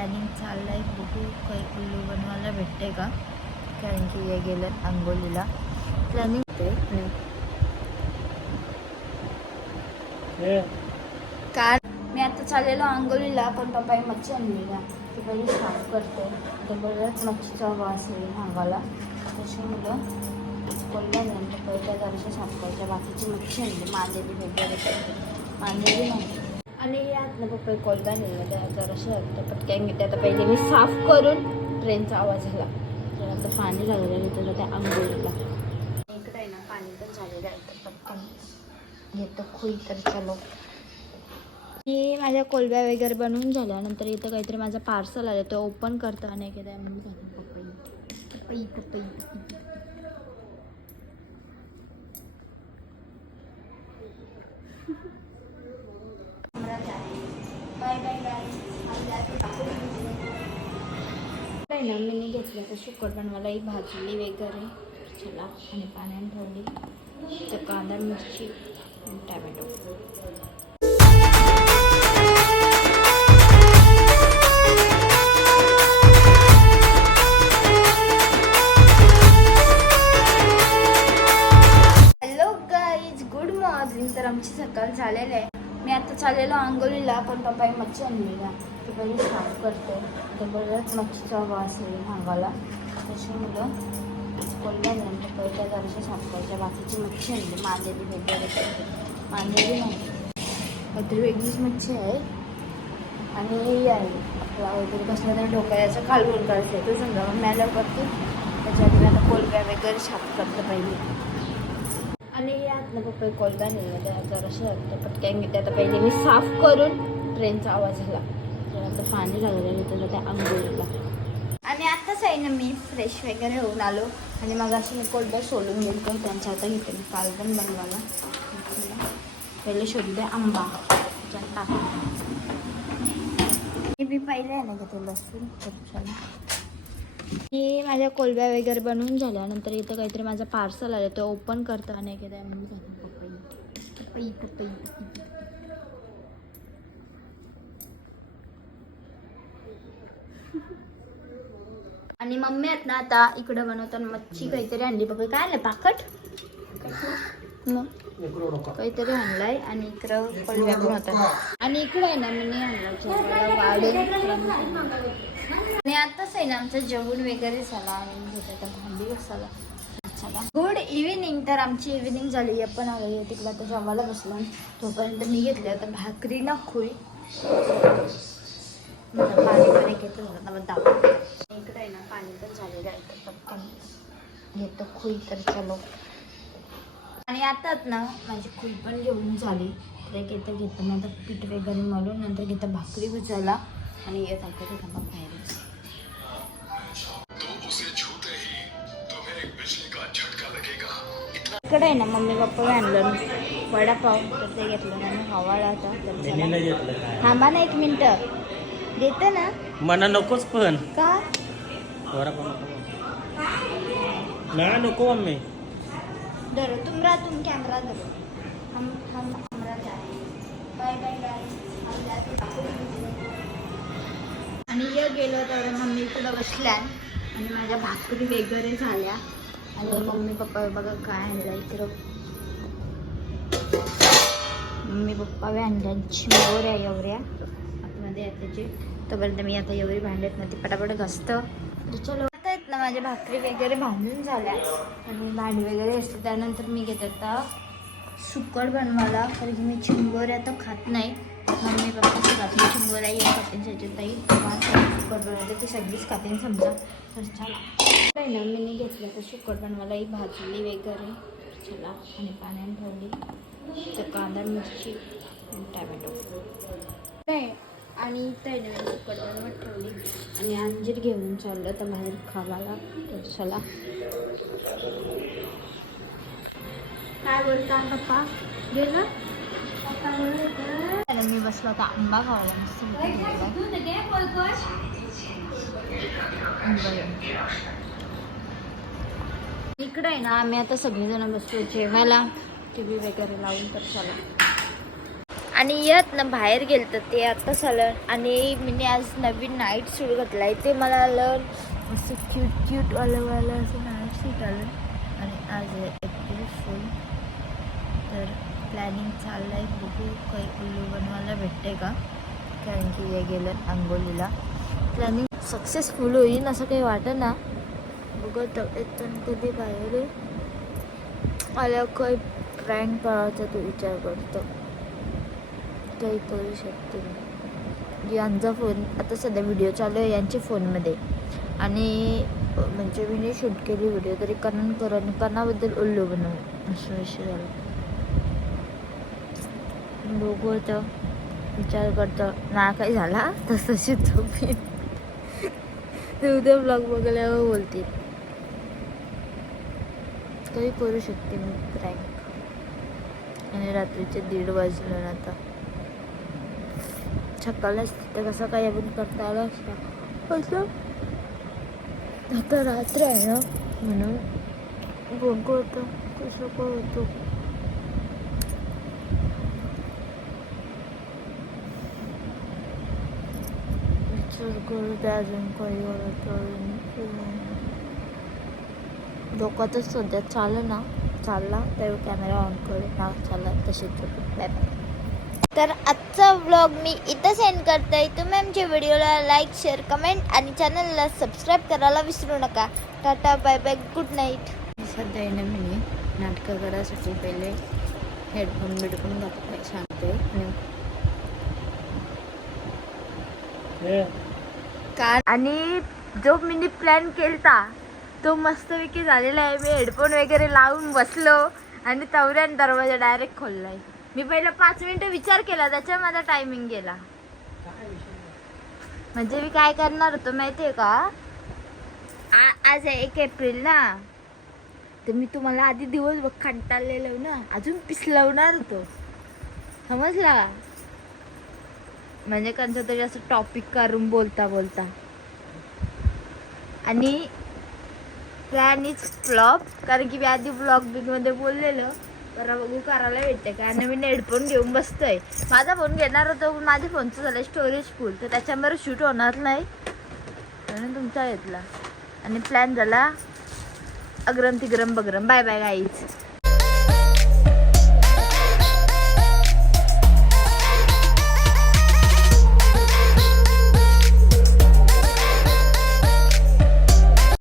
Planning चाललं आहे बघू काही उल्लू बनवायला भेटते का? कारण की हे गेलं आंघोलीला प्लॅनिंग कार. मी आता चाललेलो आंघोलीला पण पप्पाही मच्छी आणली ना. ती पहिले साफ करते. तर बरंच मच्छीचा वास येईल अंगाला. त्याच्यामुळं कोल्ह्यानंतर पहिल्या जराशा साफ करायच्या बाकीची मच्छी आणली. मांदेली वगैरे मांदेली नाही. ना पप्पा कोलबा नेलं त्या जराशा तर पटक्यान घेते. आता पहिले मी साफ करून ट्रेनचा आवाज झाला तर आता पाणी लागलेलं आहे त्याला त्या आंघोळीला. इकडे आहे ना पाणी पण झालेलं आहे. तर पटकन घेतो खुई तर चलो. मी माझ्या कोलब्या वगैरे बनवून झाल्यानंतर इथं काहीतरी माझं पार्सल आलं. ते ओपन करतं आणि एखाद्या म्हणून झालं. पपई पपई पपई बाय बाय बाय काय ना मी घेतलं तर शुकट बनवायलाही भाजली वगैरे. चला आणि पाण्याने ठेवली तर कांदा मिरची टॅमॅटो. मी आता चाललेलो आंघोळीला पण पप्पाही मच्छी आणली ना. ती पहिले साफ करते. तर बरंच मच्छीचा वास येईल अंगाला त्याच्यामुळं कोल्ह्यानंतर पहिल्या जराशा साफ करायच्या. बाकीची मच्छी आणली. मांदेली वगैरे मांदेली नाही. काहीतरी वेगळीच मच्छी आहे. आणि हे आहे. आपला वगैरे कसलं तरी डोक्याचं खालवून करायचं आहे तो समजा मग मॅलर करते त्याच्यात आता कोलब्या वगैरे साफ करतं पहिले. आतनं यात ना पप्पा कोलबा नेलं त्या जराशा तर पटक्यान घेते. आता पहिले मी साफ करून ट्रेनचा आवाज झाला तर आता पाणी लागलेलं आहे त्याला त्या आंघोळीला आणि आत्ताच आहे ना मी फ्रेश वगैरे होऊन आलो. आणि मग अशी मी कोलबा सोडून गेलो तर त्यांच्या आता घेते मी काल पण बनवायला. पहिले शोधले आंबा. टाकून टाकते मी पहिले आहे ना घेते लसूण मी माझ्या कोलब्या वगैरे बनवून झाल्यानंतर इथं काहीतरी माझं पार्सल आलं ते ओपन करतं आणि एखाद्या म्हणून झालं. आणि मम्मी आहेत ना आता इकडं बनवताना मच्छी काहीतरी आणली. बघा काय आणलं? पाकट मग? काहीतरी आणलाय आणि इकडं कोलब्या बनवतात आणि इकडं आहे ना मी नाही आणलं वाढून आणि आताच आहे ना आमचं जेवण वगैरे झाला आणि भांडी घासायला चला. गुड इव्हिनिंग तर आमची इव्हिनिंग झाली. आपण आलो. तिकडे आता जेवायला बसलो तोपर्यंत मी घेतले. आता भाकरी ना खुई. मला पाणी घेतो मला दाखव. इकडे आहे ना पाणी पण झालेलं आहे. तर पटकन घेतो खुई तर चलो. आणि आताच ना माझी खुई पण जेवण झाली. तर एक येतं घेतं मी आता पीठ वगैरे मळून नंतर घेतं भाकरी भुजायला आणि येत आहे थांबा बाहेरच इकडे आहे ना मम्मी पप्पा आणलं वडापाव तर ते घेतलं ना मी हवाला होता तर थांबा ना एक मिनटं. देते ना. मना नकोच पण. का? वडापाव नको मम्मी. धरो तुम रहा तुम कॅमेरा धरो. हम हम हमरा जाए बाय बाय बाय हम जाते आणि ये गेलो तर मम्मी इकडं बसल्या आणि माझ्या भाकरी वगैरे झाल्या. आणि मम्मी पप्पा बघा काय आणलं इकडं मम्मी पप्पा आणल्या चिमोर आहे एवढ्या. आतमध्ये आहे त्याची तोपर्यंत मी आता एवढी भांड्यात ना ती पटापट घसतं. तर चलो माझ्या भाकरी वगैरे भाजून झाल्या. आणि भांडी वगैरे असते त्यानंतर मी घेत आता सुकट बनवायला. कारण की मी चिंबोऱ्या तर खात नाही. मम्मी पप्पा खात नाही. चिंबोऱ्या या खाते त्याच्यातही सुकट बनवते ती सगळीच खाते समजा. तर चला. नाही ना मी घेतलं तर सुकट बनवायलाही भाजली वगैरे. चला. आणि पाण्याने ठेवली तर कांदा मिरची टॅमॅटो. काय आणि इथं आहे ना मी सुकट बनवत ठेवली आणि अंजीर घेऊन चाललं तर बाहेर खावायला तर चला काय बोलता पप्पा? गेलं मी बसलो होता आंबा खावायला. मस्त. इकडे आहे ना आम्ही आता सगळेजण बसतो जेवायला. टी व्ही वगैरे लावून तर चला. आणि यात ना बाहेर गेलं तर ते आत्ता आलं आणि मी आज नवीन नाईट सूट घातला आहे. ते मला आलं असं क्यूट क्यूट वालं वालं असं नाईट सूट आलं. आणि आज एप्रिल फुल तर प्लॅनिंग चाललं आहे बघू काही उल्लू बनवायला भेटते का? कारण की हे गेलं आंबोलीला प्लॅनिंग सक्सेसफुल होईल असं काही वाटत ना. बघत येतं कधी बाहेर आल्या काही प्रँक पळायचा तो विचार करतो. काही करू शकते म्हणजे यांचा फोन आता सध्या व्हिडिओ चालू आहे यांच्या फोनमध्ये. आणि म्हणजे मी नाही शूट केली व्हिडिओ तरी करण करण कणाबद्दल उल्लू बनव असं विषय झाला. बघू तर विचार करतो. ना काही झाला? तसं झोपी ते उद्या ब्लॉग बघल्यावर बोलतील. काही करू शकते मी प्रँक आणि रात्रीचे दीड वाजलं ना आता. सकाळलाच तिथं कसं काही आपण करता आलं असतं. असं? आता रात्र आहे ना म्हणून? बघू होतं कसं काय होतं अजून काही होतं डोक्यातच सध्या चाललं ना. चालला तर कॅमेरा ऑन करू. ना चालला. तसेच बाय बाय तर आजचा व्लॉग मी इथं सेंड करते. तुम्ही आमच्या व्हिडिओला लाईक शेअर कमेंट आणि चॅनलला सबस्क्राईब करायला विसरू नका. Tata bye bye good night सध्या येणं मी नाटकं करायसाठी पहिले हेडफोन बिडफोन घातले सांगते आणि जो मी प्लॅन केलता तो मस्तपैकी झालेला आहे. मी हेडफोन वगैरे लावून बसलो आणि तवऱ्यान दरवाजा डायरेक्ट खोललाय. मी पहिला पाच मिनिट विचार केला त्याच्या माझा टायमिंग गेला. म्हणजे मी काय करणार होतो माहितीये का? आ- आज आहे एक एप्रिल ना. तर मी तुम्हाला आधी दिवसभर कंटाळलेलो ना. अजून पिसलवणार होतो. समजला? म्हणजे कसं तरी असं टॉपिक करून बोलता बोलता. आणि प्लॅन इज फ्लॉप कारण की मी आधी ब्लॉगमध्ये बोललेलं. तर बघू करायला भेटते. कारण आणि मी हेडफोन घेऊन बसतोय. माझा फोन घेणार होतो पण माझ्या फोनचं झालं स्टोरेज फुल तर त्याच्यावर शूट होणार नाही. म्हणून तुमचा घेतला. आणि प्लॅन झाला. अग्रम तिग्रम बग्रम. Bye bye गाईच